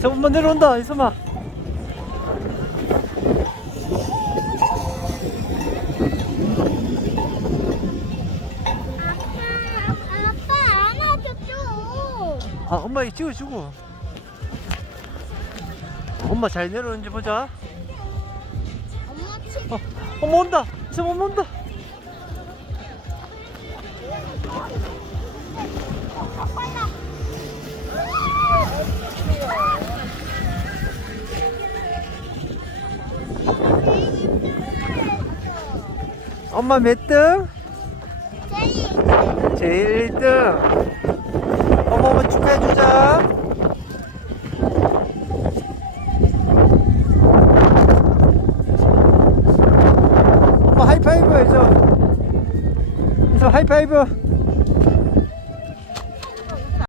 잠깐만 내려온다 이소마. 아 엄마 이 찍어주고 엄마 잘 내려오는지 보자 엄마 치. 어, 엄마 온다 지금 엄마 온다 엄마 몇 등? 제일 1등. 엄마 한번 축하해주자. 엄마 하이파이브 해줘. 이서 하이파이브.